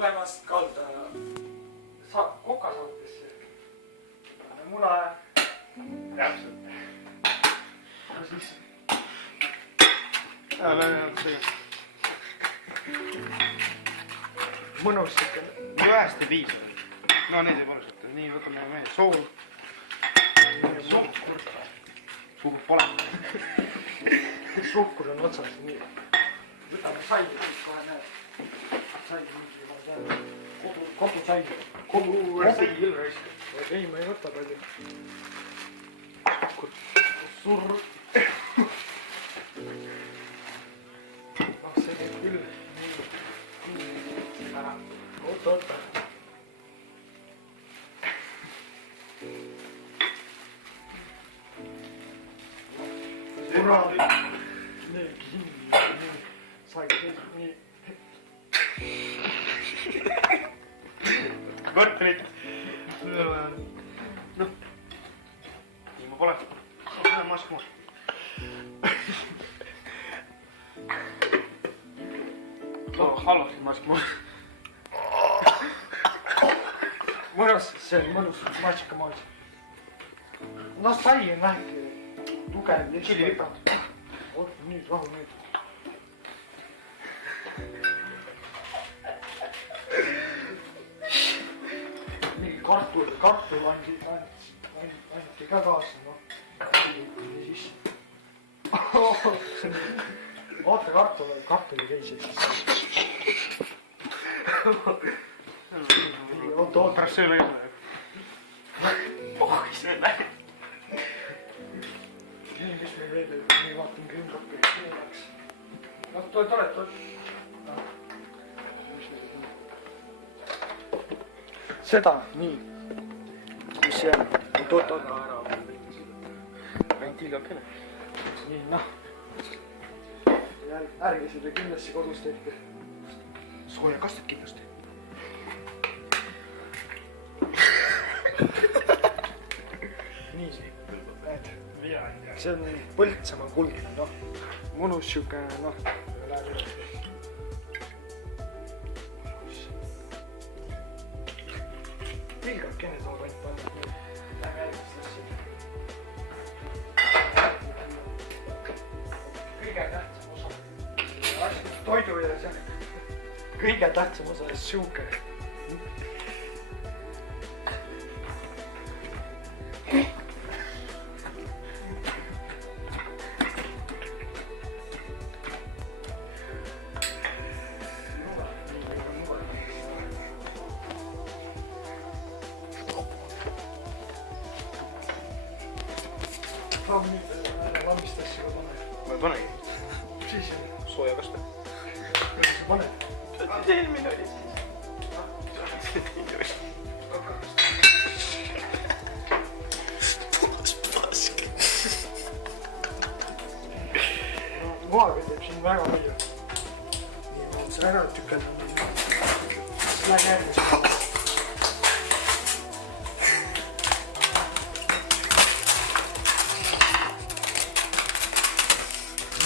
tulemast kalda kokasaatesse. Muna täpselt. Ja siis mõnus ikka. Ühest ei piisa. No need ei mõnus. Nii võtame meie sool. Suhkur pole. Suhkur on otsas. Võtame saidi, siis kohe näed. Saidi mingi, ma tean. Kogu saidi. Kogu saidi küll raisk. Ei, ma ei võta palju. Suhkur. Surr. See teeb küll. Oota. Kuna nii kinni, saigi nii. Võrtelit. Noh. Tiima pole. Mask muus. Halvasti mask muus. Mõnus, see on mõnus maasika. No sai on vähegi tugev. Chili lipad. Oot, nüüd, rahu nüüd. Mingi kartul andi ka kaasa, noh. Siis. Oota, kartuli käisid. Oota. Pärast sööle ei ole. Oh, see on lähe. Nii, mis meil veel, nii vaatan küünkapi, nii läks. No, tore. Seda, nii. Mis see on? Oot. Ventiilakene. Nii, noh. Ärge seda kindlasti kodus tehke. Sooja kastab kindlasti. Nii, näed. See on Põltsamaa kuldne, noh. Mõnus siuke, noh. Vilgakene toob ainult panna. Lähme järgmistesse. Kõige tähtsam osa. Toidu ja see. Kõige tähtsam osa on siuke. Lammistassi ka pane. Ma ei panegi. Siis on. Sooja kastab. Kuidas sa paned? See eelmine oli siis. Puhas pask. Kohaga teeb siin väga palju. Nii, ma on see ära tükelda. Siis lähen järgmist.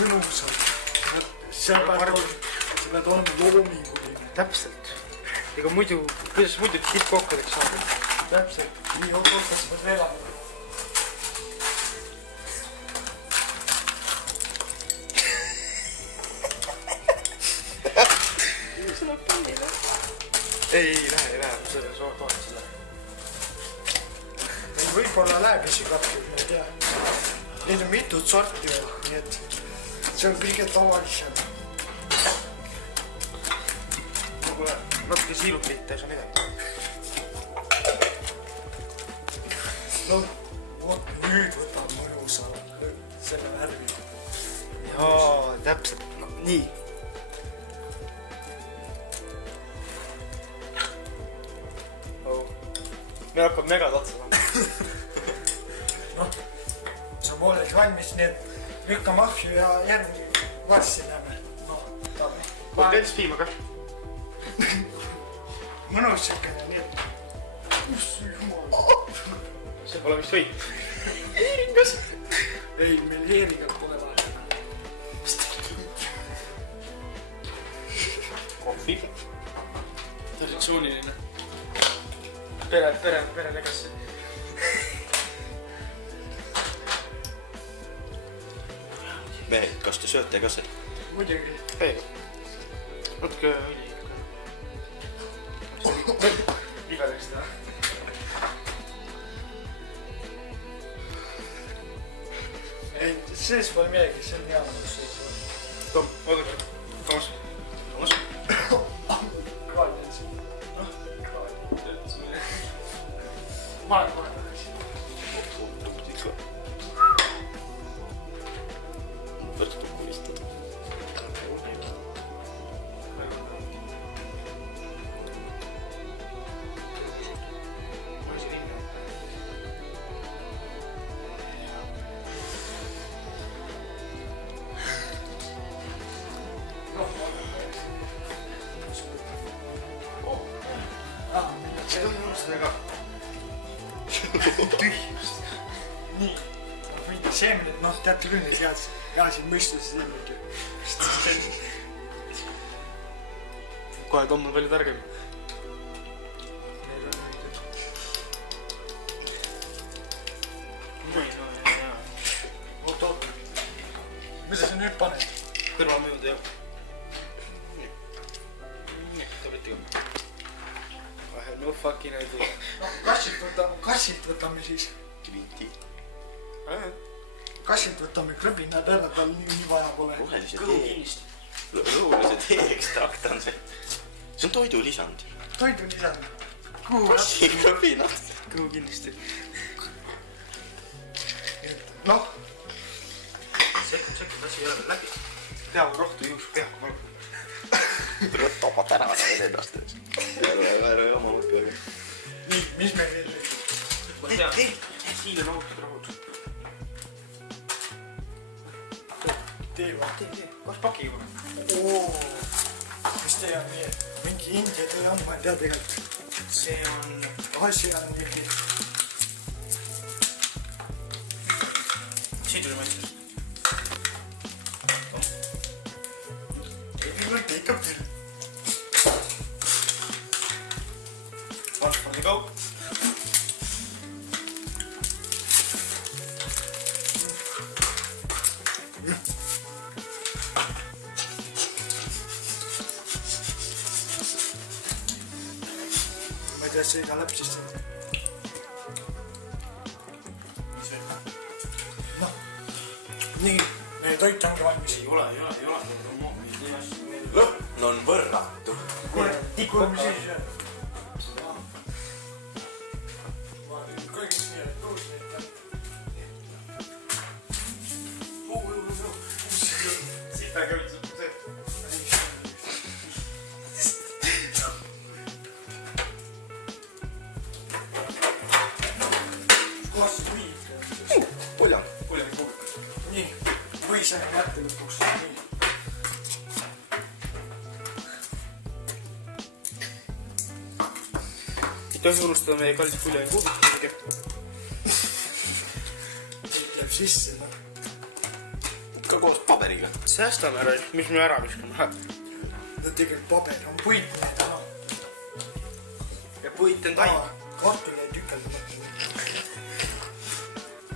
Mõnusad. Sa pead olema loominguline. Täpselt. Ega muidu, kuidas muidu tippkokkadeks saada? Täpselt. Nii, oota, sa pead veel aega. See läheb pannile. Ei lähe. Selle toon selle. Võib-olla läheb isi kappi, ma ei tea. Neid on mitut sorti veel, nii et see on kõige tavalisem. Natuke siirup liita, ei saa midagi. No, nüüd võtab mõnusa selle värvi. Jaa, täpselt. Nii. Meil hakkab megad otsa saama. Noh, sa oled valmis, nii et lükka mahju ja järgmine vassi näeme. No, tabi. Kondents piima ka. Mõnus sekene, nii et... Ussu jumal. See pole vist võit. Heeringas. Ei, meil heeringat pole vaja. Kohvi. suuniline. Pere legasse. Mehed, kas te sööte ka seda? Muidugi. Ei. Võtke õli. Igaveks seda. Ei, sees pole midagi, see on hea. Tom, oodake. Toomas. Kraad jätsin. Kraad jätsin. Ma olen kohe tagasi. Võrk tukku listada. See on unustada ka. Tühjust. Nii. Seemenid, noh, teate küll neid heasid mõistusi ilmegi. Kohe Tom on palju targem. Oot. Mida sa nüüd paned? Kõrvalmõjud jah. Ta võtti ka. I have no fucking idea. No, kassilt võtame siis. Kvinti. Kassilt võtame krõbinad ära, tal nii vaja pole. Lõhulised ekstrakt on see. See on toidulisand. Toidulisand. Kassikrõbinad. Kõhu kindlasti. Noh. Sekund, asi ei ole veel läbi. Peaga rohtu juuks peaga palun. Topad ära ennast. Ära jama peaga. Nii, mis meil veel nüüd? Ma tean. Siin on rahud. Tee va. Kas paki juba? Mis tee on nii? Mingi India tee on, ma ei tea tegelikult. See on... Asi on mingi... Siin tuli mõistus. Ei mõte ikka küll. One for the go. Ma ei tea, see ka läbi siis. Mis veel? Noh. Nii, meie toit ongi valmis. Ei ole. Lõhn on võrratu. Kuule, mis siis on? Kõigis nii, et tuus neid on. Siit aga üldse see. Kohas võid. Puljang. Nii, või see kätte lõpuks. Nii. Ei tohi unustada meie kallis puljani kuubik. Jääb sisse, noh. Ka koos paberiga. Säästame ära, mis me ära viskame. No tegelikult paber on puit neid ära. Ja puit on taim. Kahti jäi tükeldama.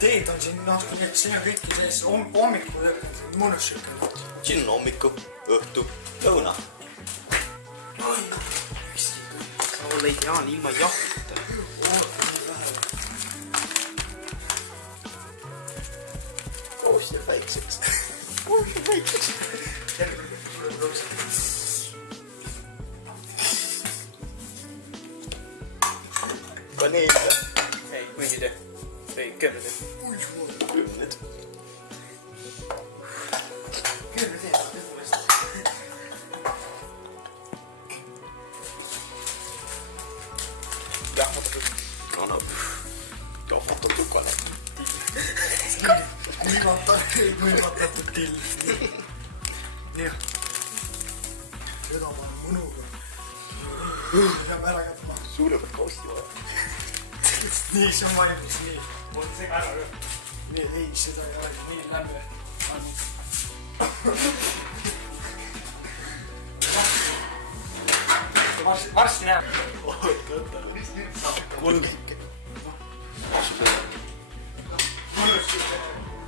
Teed on siin, noh, siin on kõiki sees. Hommikul jätkab siin mõnus siuke. Siin on hommiku, õhtu, lõuna. Oi, üksi kõik. Sa olla ideaalne ilma jahvita. Oota, nii vähe. Koos ja väikseks. Koos ja väikseks. Kaneelida. Ei, mingi tee. Ei, kümne tee. Kümned. Kümne tee. Jahvatatud. Anna. Jahvatatud kane. Kuivatatud till. Nii. Seda ma olen mõnuga. Peame ära kätma. Suuremat koosti vaja. Nii, see on valmis, nii. On see ka ära ju. Nii, ei, seda ei ole. Nii, lämme. varsti näeme.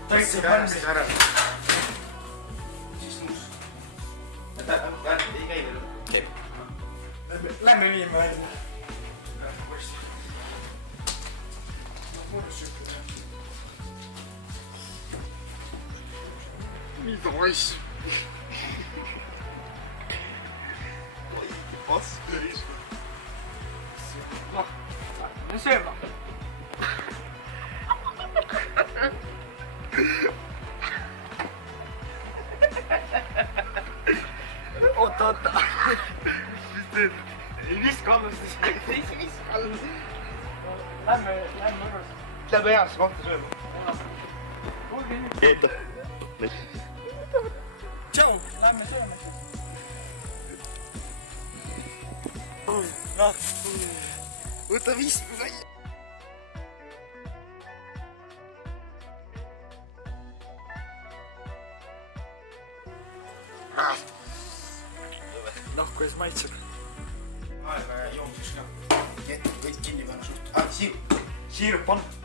täitsa valmis ära. ei käi veel. käib. Lähme viime välja. mida asju? Paskeris. Noh, lähme sööma. Oota. ei viska alla siis. ei viska alla. Lähme üles. Lähme heasse kohta sööma. Keeta. Tšau, lähme sööma. Noh. võta vist välja. Noh, kuidas maitseb? Aega joomseks ka. Kõik kinni panna suht. Siirup on.